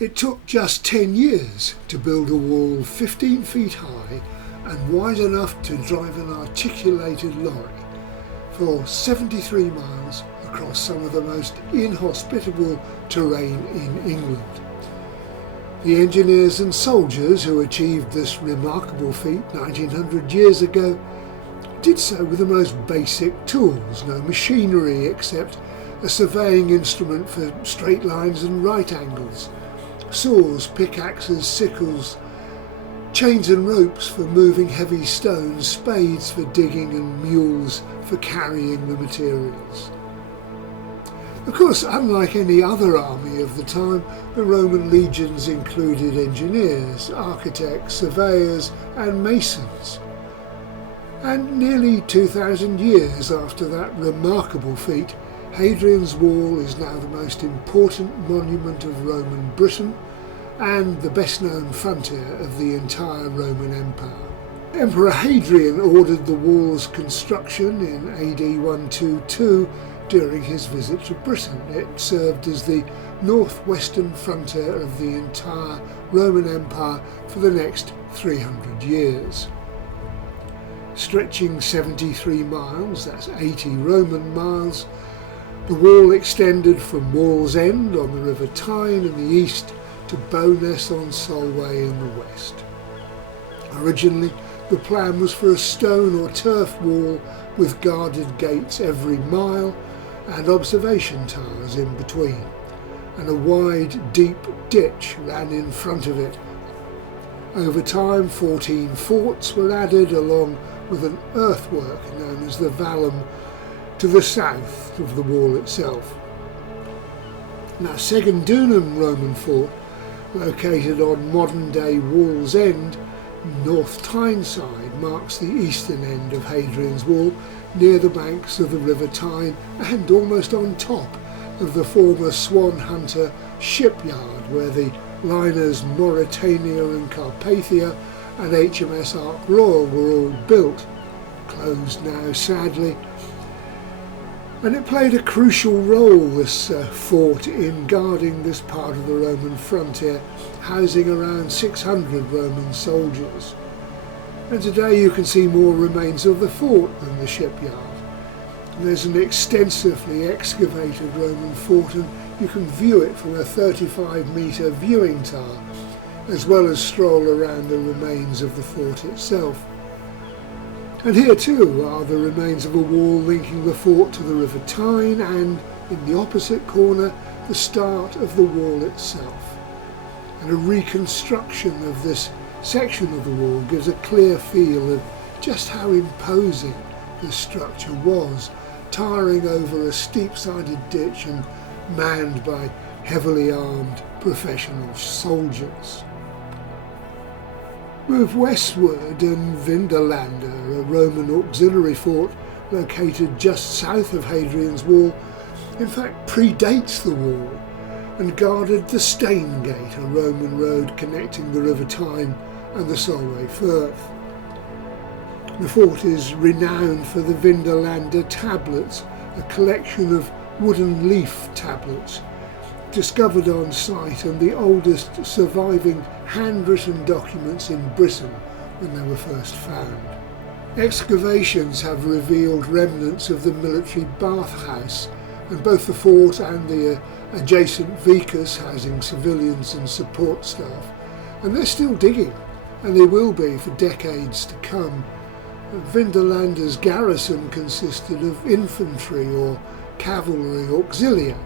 It took just 10 years to build a wall 15 feet high and wide enough to drive an articulated lorry for 73 miles across some of the most inhospitable terrain in England. The engineers and soldiers who achieved this remarkable feat 1900 years ago did so with the most basic tools, no machinery except a surveying instrument for straight lines and right angles, saws, pickaxes, sickles, chains and ropes for moving heavy stones, spades for digging and mules for carrying the materials. Of course, unlike any other army of the time, the Roman legions included engineers, architects, surveyors and masons. And nearly 2,000 years after that remarkable feat, Hadrian's Wall is now the most important monument of Roman Britain and the best known frontier of the entire Roman Empire. Emperor Hadrian ordered the wall's construction in AD 122 during his visit to Britain. It served as the northwestern frontier of the entire Roman Empire for the next 300 years. Stretching 73 miles, that's 80 Roman miles, the wall extended from Wallsend on the River Tyne in the east to Bowness on Solway in the west. Originally, the plan was for a stone or turf wall with guarded gates every mile and observation towers in between, and a wide, deep ditch ran in front of it. Over time, 14 forts were added along with an earthwork known as the vallum to the south of the wall itself. Now, Segundunum Roman fort, located on modern-day Wallsend, North Tyneside, marks the eastern end of Hadrian's Wall, near the banks of the River Tyne and almost on top of the former Swan Hunter shipyard where the liners Mauretania and Carpathia and HMS Ark Royal were all built, closed now sadly. And it played a crucial role, this fort, in guarding this part of the Roman frontier, housing around 600 Roman soldiers. And today you can see more remains of the fort than the shipyard. There's an extensively excavated Roman fort and you can view it from a 35-metre viewing tower, as well as stroll around the remains of the fort itself. And here too are the remains of a wall linking the fort to the River Tyne and, in the opposite corner, the start of the wall itself. And a reconstruction of this section of the wall gives a clear feel of just how imposing this structure was, towering over a steep-sided ditch and manned by heavily armed professional soldiers. Move westward and Vindolanda, a Roman auxiliary fort located just south of Hadrian's Wall, in fact predates the wall and guarded the Stane Gate, a Roman road connecting the River Tyne and the Solway Firth. The fort is renowned for the Vindolanda tablets, a collection of wooden leaf tablets discovered on site and the oldest surviving handwritten documents in Britain when they were first found. Excavations have revealed remnants of the military bathhouse, and both the fort and the adjacent vicus housing civilians and support staff, and they're still digging, and they will be for decades to come. Vindolanda's garrison consisted of infantry or cavalry auxilia,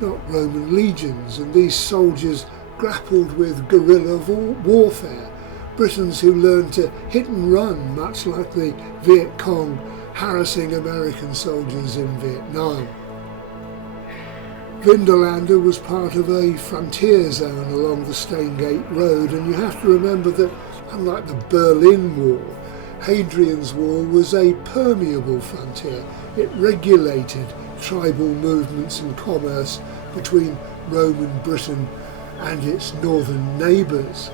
not Roman legions, and these soldiers grappled with guerrilla warfare, Britons who learned to hit and run, much like the Viet Cong harassing American soldiers in Vietnam. Vindolanda was part of a frontier zone along the Stane Gate Road, and you have to remember that, unlike the Berlin Wall, Hadrian's Wall was a permeable frontier. It regulated tribal movements and commerce between Roman Britain and its northern neighbours.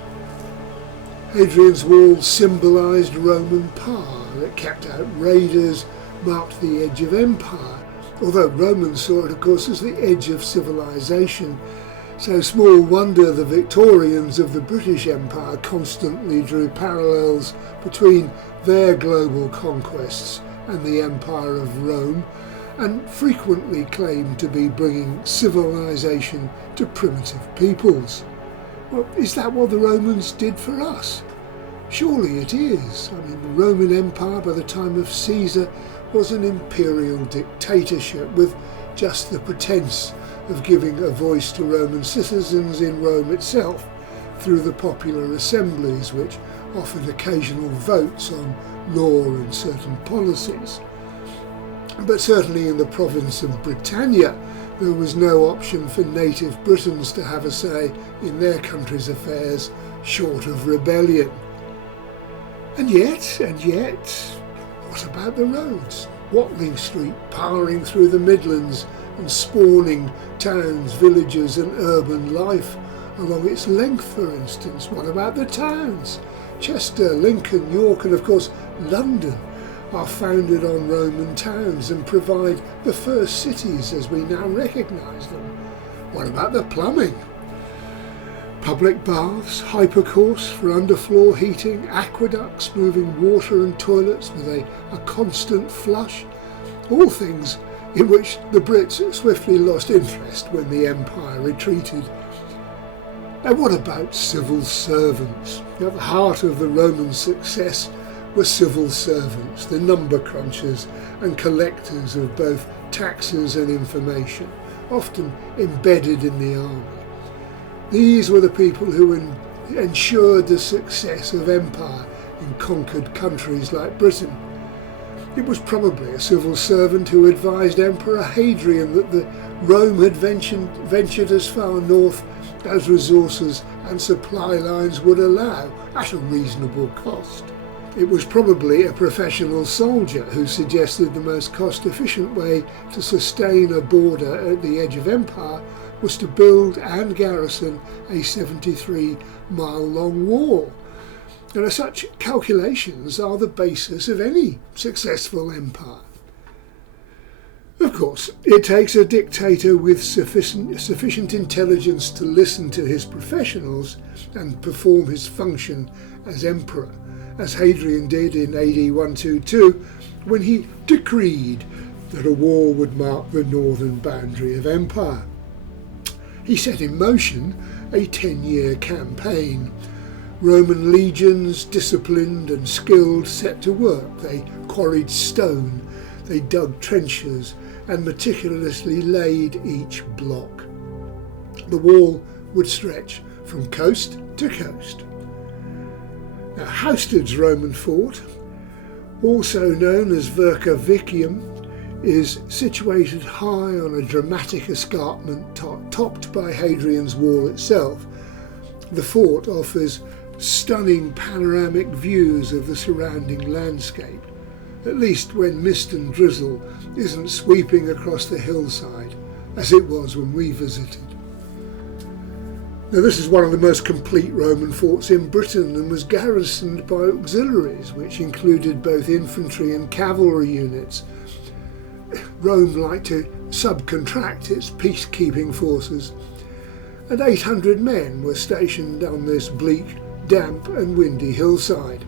Hadrian's Wall symbolised Roman power. It kept out raiders, marked the edge of empire, although Romans saw it, of course, as the edge of civilization, So small wonder the Victorians of the British Empire constantly drew parallels between their global conquests and the Empire of Rome, and frequently claimed to be bringing civilization to primitive peoples. Well, is that what the Romans did for us? Surely it is. I mean, the Roman Empire by the time of Caesar was an imperial dictatorship with just the pretense of giving a voice to Roman citizens in Rome itself through the popular assemblies which offered occasional votes on law and certain policies. But certainly in the province of Britannia there was no option for native Britons to have a say in their country's affairs short of rebellion. And yet, what about the roads? Watling Street powering through the Midlands and spawning towns, villages and urban life along its length, for instance. What about the towns? Chester, Lincoln, York and of course London are founded on Roman towns and provide the first cities as we now recognise them. What about the plumbing? Public baths, hypercourse for underfloor heating, aqueducts moving water and toilets with a constant flush, all things in which the Brits swiftly lost interest when the empire retreated. And what about civil servants? At the heart of the Roman success were civil servants, the number crunchers and collectors of both taxes and information, often embedded in the army. These were the people who ensured the success of empire in conquered countries like Britain. It was probably a civil servant who advised Emperor Hadrian that Rome had ventured as far north as resources and supply lines would allow at a reasonable cost. It was probably a professional soldier who suggested the most cost-efficient way to sustain a border at the edge of empire was to build and garrison a 73-mile-long wall. And such calculations are the basis of any successful empire. Of course, it takes a dictator with sufficient intelligence to listen to his professionals and perform his function as emperor, as Hadrian did in AD 122 when he decreed that a wall would mark the northern boundary of empire. He set in motion a 10-year campaign. Roman legions, disciplined and skilled, set to work. They quarried stone, they dug trenches and meticulously laid each block. The wall would stretch from coast to coast. Now, Hausted's Roman fort, also known as Verca Vicium, is situated high on a dramatic escarpment topped by Hadrian's wall itself. The fort offers stunning panoramic views of the surrounding landscape, at least when mist and drizzle isn't sweeping across the hillside, as it was when we visited. Now, this is one of the most complete Roman forts in Britain and was garrisoned by auxiliaries, which included both infantry and cavalry units. Rome liked to subcontract its peacekeeping forces, and 800 men were stationed on this bleak, damp and windy hillside.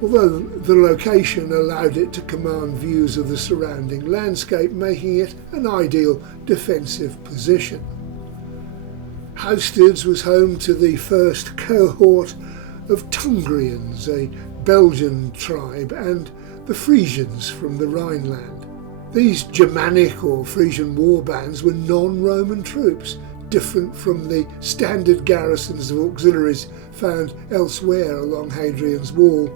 Although the location allowed it to command views of the surrounding landscape, making it an ideal defensive position. Hausted's was home to the first cohort of Tungrians, a Belgian tribe, and the Frisians from the Rhineland. These Germanic or Frisian warbands were non-Roman troops, different from the standard garrisons of auxiliaries found elsewhere along Hadrian's wall.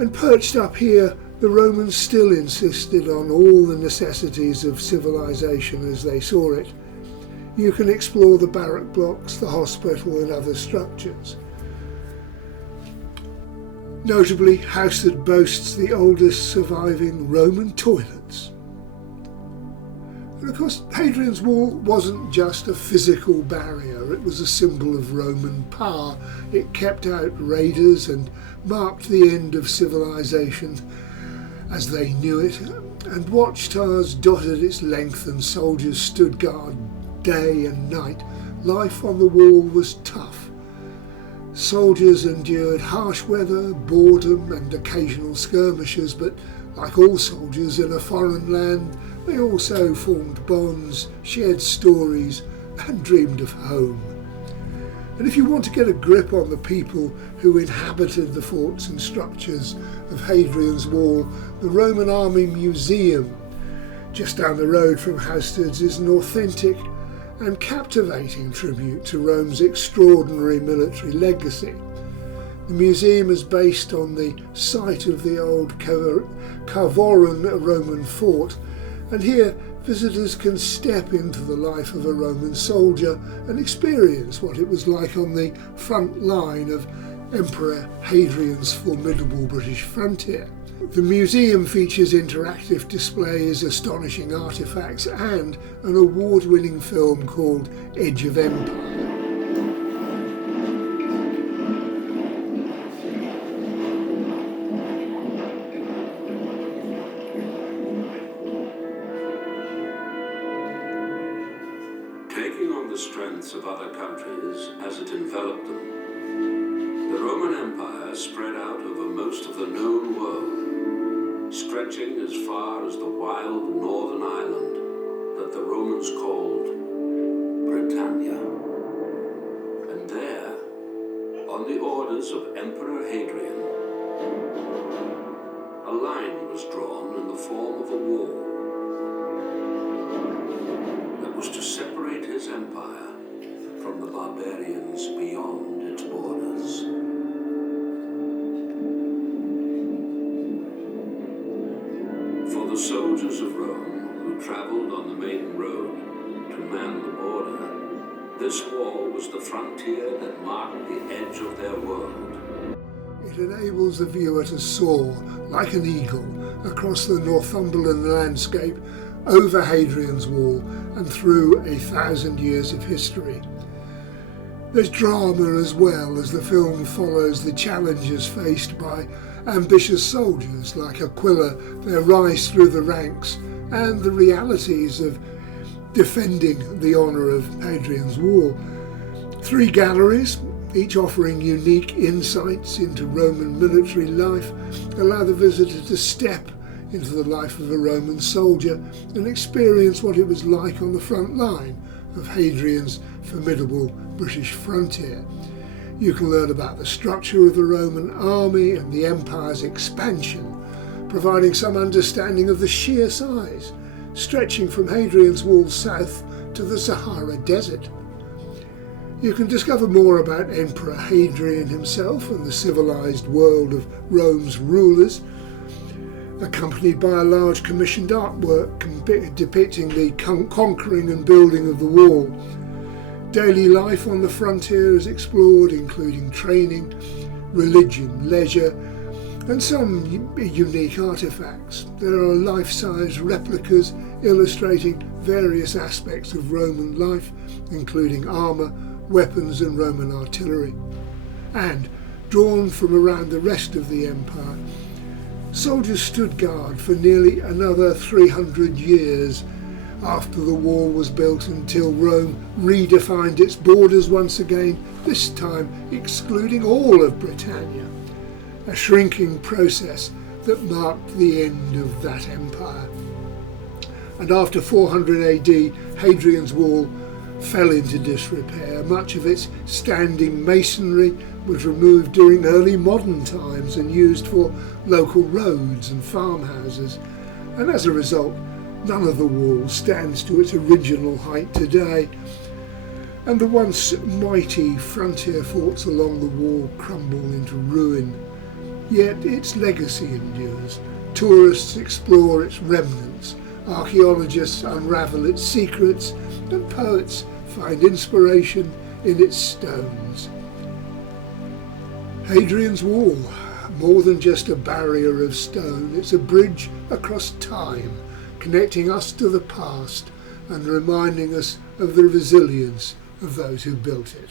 And perched up here, the Romans still insisted on all the necessities of civilization as they saw it. You can explore the barrack blocks, the hospital and other structures. Notably, Hausted boasts the oldest surviving Roman toilets. And of course, Hadrian's Wall wasn't just a physical barrier, it was a symbol of Roman power. It kept out raiders and marked the end of civilization as they knew it, and watchtowers dotted its length and soldiers stood guard day and night, life on the wall was tough. Soldiers endured harsh weather, boredom and occasional skirmishes, but like all soldiers in a foreign land, they also formed bonds, shared stories and dreamed of home. And if you want to get a grip on the people who inhabited the forts and structures of Hadrian's Wall, the Roman Army Museum just down the road from Hastings is an authentic and captivating tribute to Rome's extraordinary military legacy. The museum is based on the site of the old Carvoran Roman fort, and here visitors can step into the life of a Roman soldier and experience what it was like on the front line of Emperor Hadrian's formidable British frontier. The museum features interactive displays, astonishing artefacts and an award-winning film called Edge of Empire. Taking on the strengths of other countries as it enveloped them, the Roman Empire spread out over most of the known world, stretching as far as the wild northern island that the Romans called Britannia. And there, on the orders of Emperor Hadrian, a line was drawn in the form of a wall that was to separate his empire from the barbarians beyond its borders. For the soldiers of Rome who travelled on the main road to man the border, this wall was the frontier that marked the edge of their world. It enables the viewer to soar like an eagle across the Northumberland landscape, over Hadrian's Wall and through 1,000 years of history. There's drama as well, as the film follows the challenges faced by ambitious soldiers like Aquila, their rise through the ranks, and the realities of defending the honour of Hadrian's Wall. 3 galleries, each offering unique insights into Roman military life, allow the visitor to step into the life of a Roman soldier and experience what it was like on the front line of Hadrian's formidable British frontier. You can learn about the structure of the Roman army and the empire's expansion, providing some understanding of the sheer size, stretching from Hadrian's Wall south to the Sahara Desert. You can discover more about Emperor Hadrian himself and the civilized world of Rome's rulers, accompanied by a large commissioned artwork depicting the conquering and building of the wall. Daily life on the frontier is explored, including training, religion, leisure, and some unique artefacts. There are life-size replicas illustrating various aspects of Roman life, including armour, weapons and Roman artillery. And, drawn from around the rest of the empire, soldiers stood guard for nearly another 300 years after the wall was built, until Rome redefined its borders once again, this time excluding all of Britannia, a shrinking process that marked the end of that empire. And after 400 AD, Hadrian's Wall fell into disrepair. Much of its standing masonry was removed during early modern times and used for local roads and farmhouses, and as a result none of the wall stands to its original height today, and the once mighty frontier forts along the wall crumble into ruin. Yet its legacy endures. Tourists explore its remnants, archaeologists unravel its secrets, and poets find inspiration in its stones. Hadrian's Wall, more than just a barrier of stone, it's a bridge across time, connecting us to the past and reminding us of the resilience of those who built it.